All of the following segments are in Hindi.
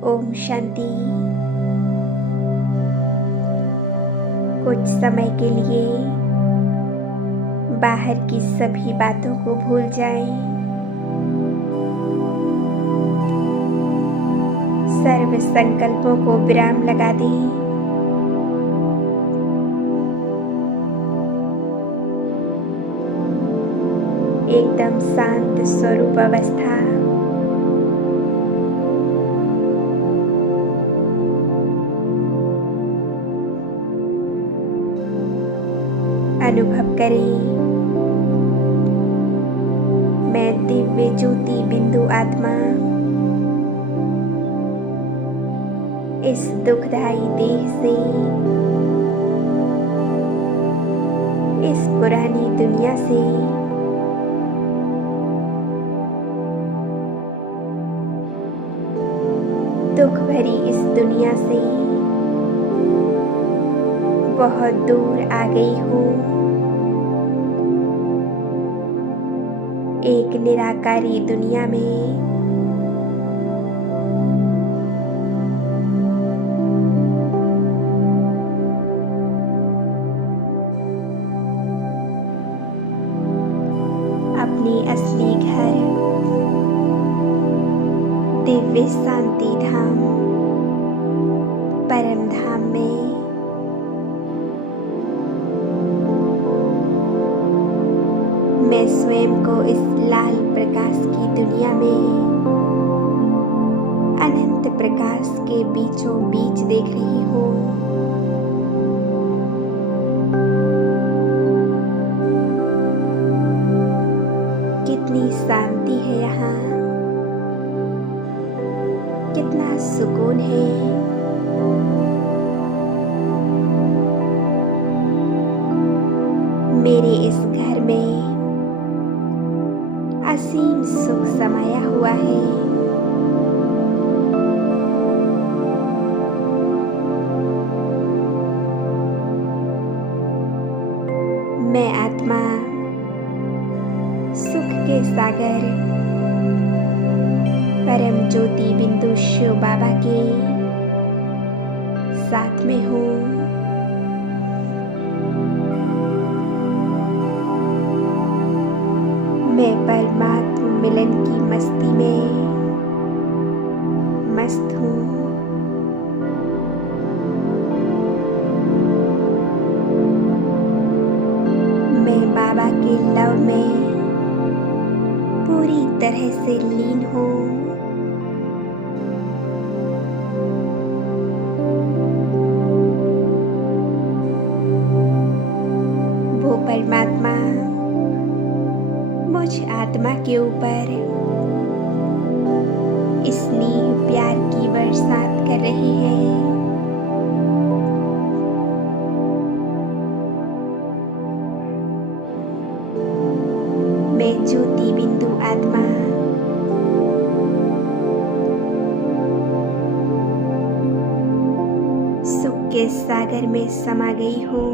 ओम शांति। कुछ समय के लिए बाहर की सभी बातों को भूल जाएं। सर्व संकल्पों को विराम लगा दें। एकदम शांत स्वरूप अवस्था। अनुभव करें, मैं दिव्य ज्योति बिंदु आत्मा इस दुखदायी देह से, इस पुरानी दुनिया से दुख भरी इस दुनिया से बहुत दूर आ गई हूँ। एक निराकारी दुनिया में अपनी असली घर दिव्य शांति धाम परम धाम में मैं स्वयं को इस लाल प्रकाश की दुनिया में अनंत प्रकाश के बीचों बीच देख रही हूँ। कितनी शांति है यहाँ, कितना सुकून है। मेरे इस घर में असीम सुख समाया हुआ है। मैं आत्मा सुख के सागर परम ज्योति बिंदु शिव बाबा के साथ में हूँ। मैं परमात्मा मिलन की मस्ती में मस्त हूँ। मैं बाबा के लव में पूरी तरह से लीन हूँ। वो परमात्मा मुझ आत्मा के ऊपर स्नेह प्यार की बरसात कर रही है। मैं ज्योति बिंदु आत्मा सुख के सागर में समा गई हूँ।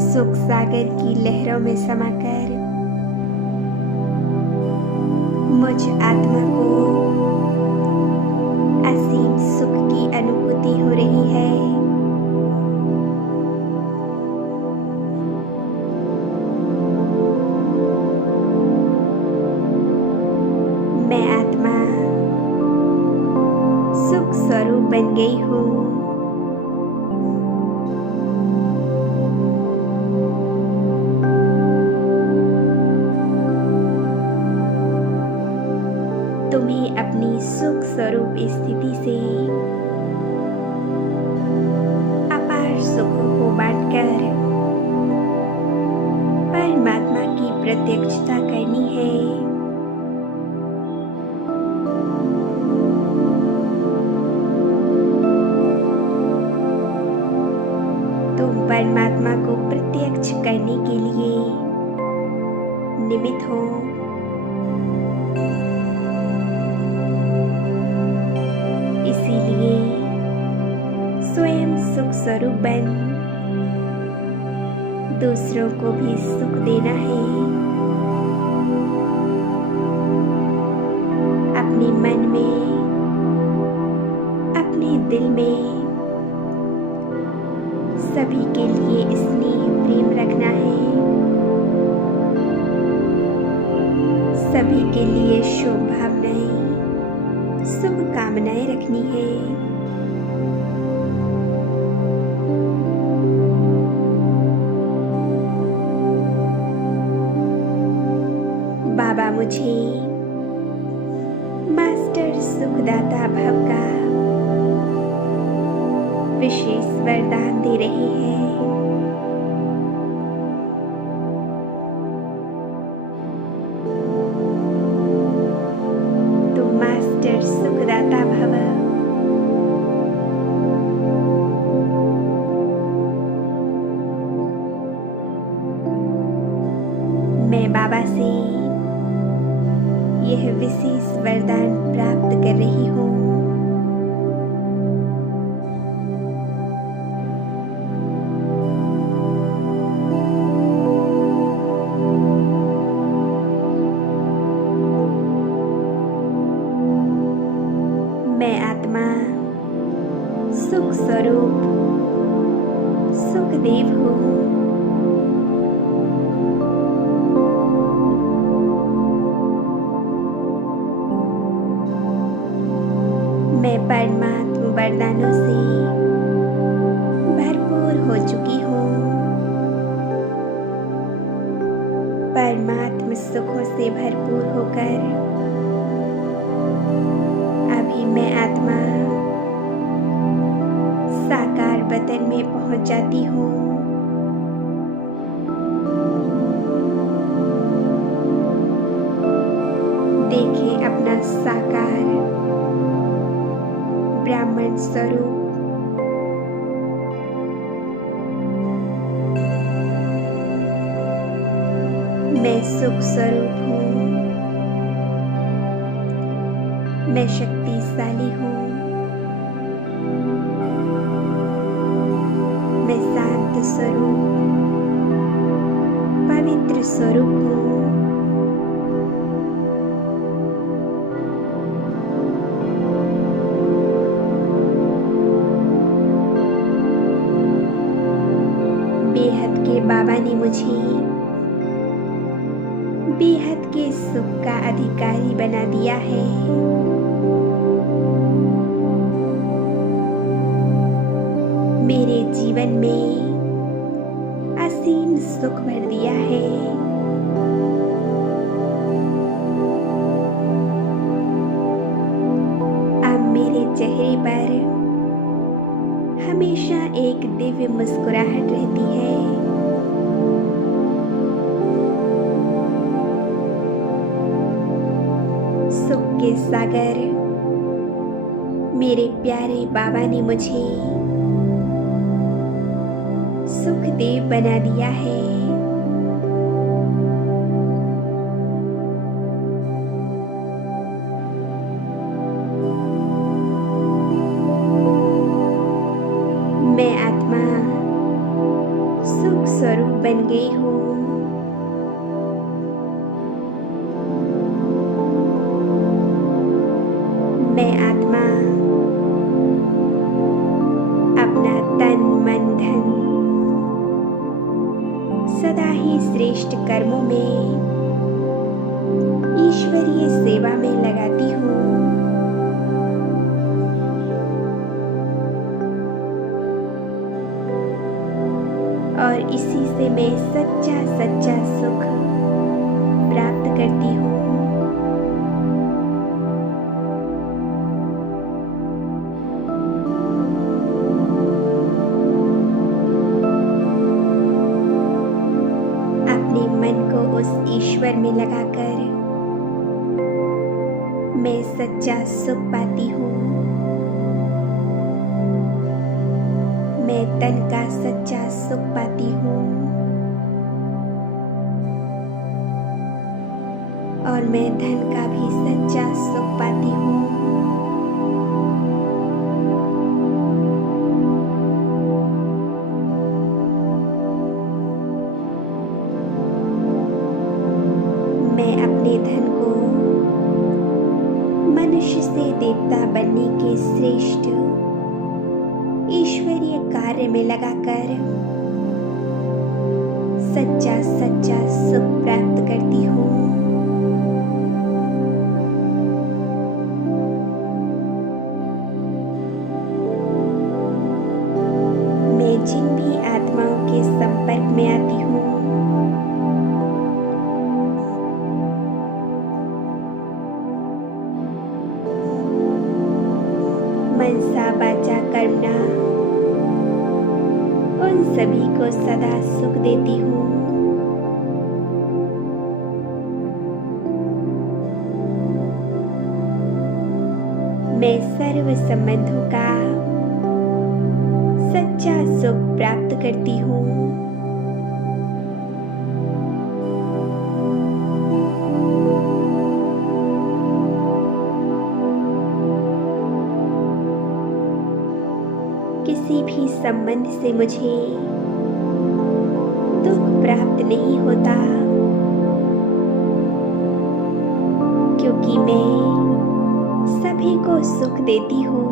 सुख सागर की लहरों में समाकर मुझ आत्मा को असीम सुख की अनुभूति हो रही है। मैं आत्मा सुख स्वरूप बन गई हूँ। तुम्हें अपनी सुख स्वरूप स्थिति से अपार सुखों को बांटकर परमात्मा की प्रत्यक्षता करनी है। तुम परमात्मा को प्रत्यक्ष करने के लिए निमित्त हो। इसीलिए स्वयं सुख स्वरूप बन दूसरों को भी सुख देना है। अपने मन में, अपने दिल में सभी के लिए स्नेह प्रेम रखना है। सभी के लिए शुभ भावनाएं, शुभकामनाएं रखनी है। बाबा मुझे मास्टर सुखदाता भव का विशेष वरदान दे रहे हैं। तो मास्टर सुखदाता भव। मैं बाबा से यह विशेष वरदान प्राप्त कर रही हूँ। मैं आत्मा सुख स्वरूप सुखदेव हूँ। मैं परमात्मा वरदानों से भरपूर हो चुकी हूँ। परमात्मा सुखों से भरपूर होकर अभी मैं आत्मा साकार वतन में पहुंच जाती हूँ। देखें अपना साकार ब्राह्मण स्वरूप। मैं सुख स्वरूप हूँ। मैं शक्तिशाली हूँ। मैं शांत स्वरूप पवित्र स्वरूप हूँ। बेहद के बाबा ने मुझे बेहद के सुख का अधिकारी बना दिया है। मेरे जीवन में असीम सुख भर दिया है। अब मेरे चेहरे पर हमेशा एक दिव्य मुस्कुराहट रहती है। सुख के सागर मेरे प्यारे बाबा ने मुझे सुखदेव बना दिया है। मैं आत्मा सुख स्वरूप बन गई हूँ। मैं आत्मा अपना तन मन धन सदा ही श्रेष्ठ कर्मों में ईश्वरीय सेवा में लगाती हूँ। और इसी से मैं सच्चा सच्चा सुख प्राप्त करती हूँ। अपने मन को उस ईश्वर में लगाकर मैं सच्चा सुख पाती हूँ। मैं तन का सच्चा सुख पाती हूँ और मैं धन का भी सच्चा सुख पाती हूँ। देवता बनने के श्रेष्ठ ईश्वरीय कार्य में लगाकर सच्चा सच्चा सुख प्राप्त करती हूँ। मैं जिन भी आत्माओं के संपर्क में आती हूँ, मनसा वाचा कर्मणा उन सभी को सदा सुख देती हूँ। मैं सर्व संबंधों का सच्चा सुख प्राप्त करती हूँ। किसी भी संबंध से मुझे दुख प्राप्त नहीं होता, क्योंकि मैं सभी को सुख देती हूँ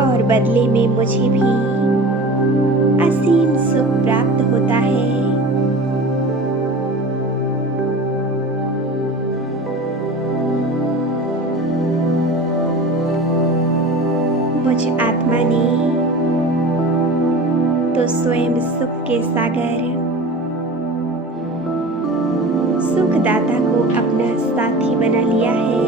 और बदले में मुझे भी असीम सुख प्राप्त होता है। मुझ आत्मा ने तो स्वयं सुख के सागर सुखदाता को अपना साथी बना लिया है।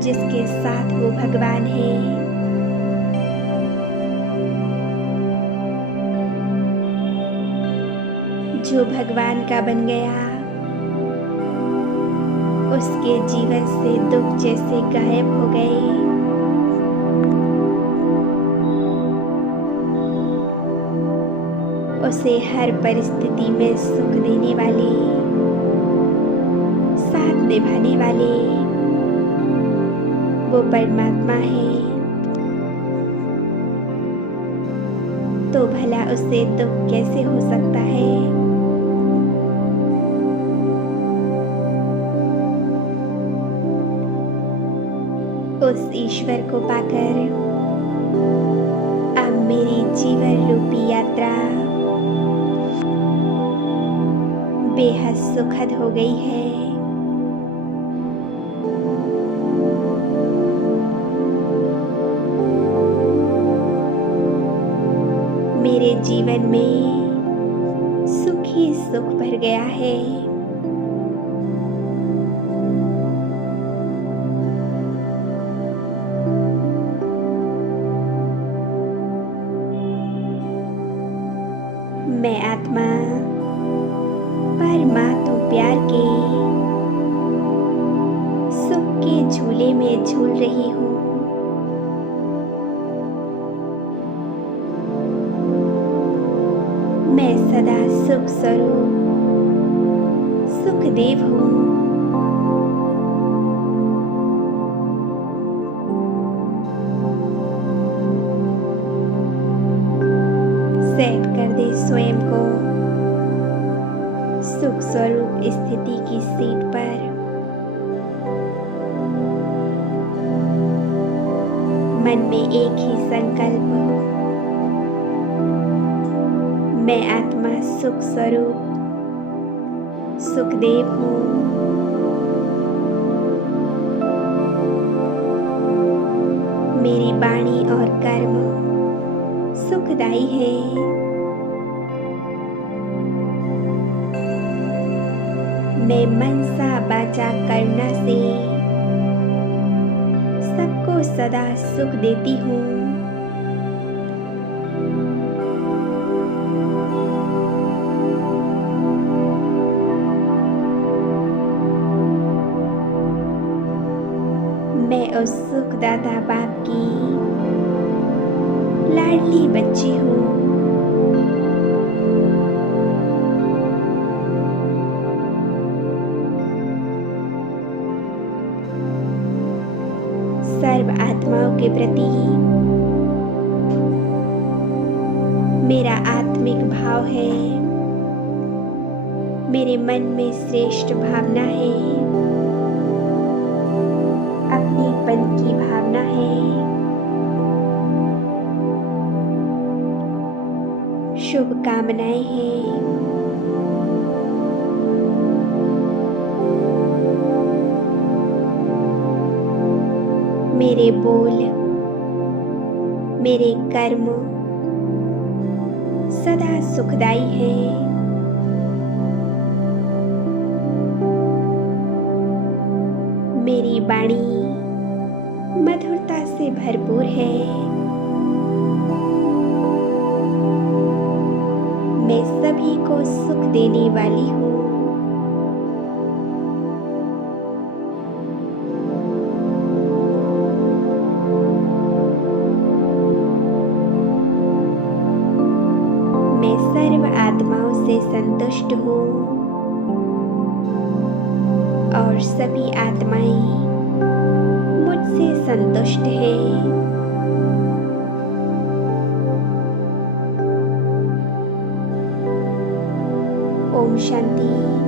जिसके साथ वो भगवान है, जो भगवान का बन गया, उसके जीवन से दुख जैसे गायब हो गए। उसे हर परिस्थिति में सुख देने वाले, साथ निभाने वाले वो परमात्मा है। तो भला उसे दुख कैसे हो सकता है? उस ईश्वर को पाकर अब मेरी जीवन रूपी यात्रा बेहद सुखद हो गई है। मेरे जीवन में सुख ही सुख भर गया है। मैं आत्मा परमात्मा प्यार के सुख के झूले में झूल रही हूँ। मैं सदा सुख स्वरूप सुखदेव हूँ। सेट कर दे स्वयं को सुख स्वरूप स्थिति की सीट पर। मन में एक ही संकल्प, मैं आत्मा सुख स्वरूप सुखदेव हूँ। मेरी वाणी और कर्म सुखदायी है। मैं मनसा वाचा कर्मणा से सबको सदा सुख देती हूँ। मैं उस सुखदाता बाप की लाडली बच्ची हूँ। सर्व आत्माओं के प्रति मेरा आत्मिक भाव है, मेरे मन में श्रेष्ठ भावना है, अपनेपन की भावना है। शुभकामनाएं हैं। मेरे बोल, मेरे कर्म सदा सुखदायी हैं। मेरी वाणी मधुरता से भरपूर है। मैं सभी को सुख देने वाली हूँ। मैं सर्व आत्माओं से संतुष्ट हूँ और सभी आत्माएं मुझसे संतुष्ट हैं। ओम शांति।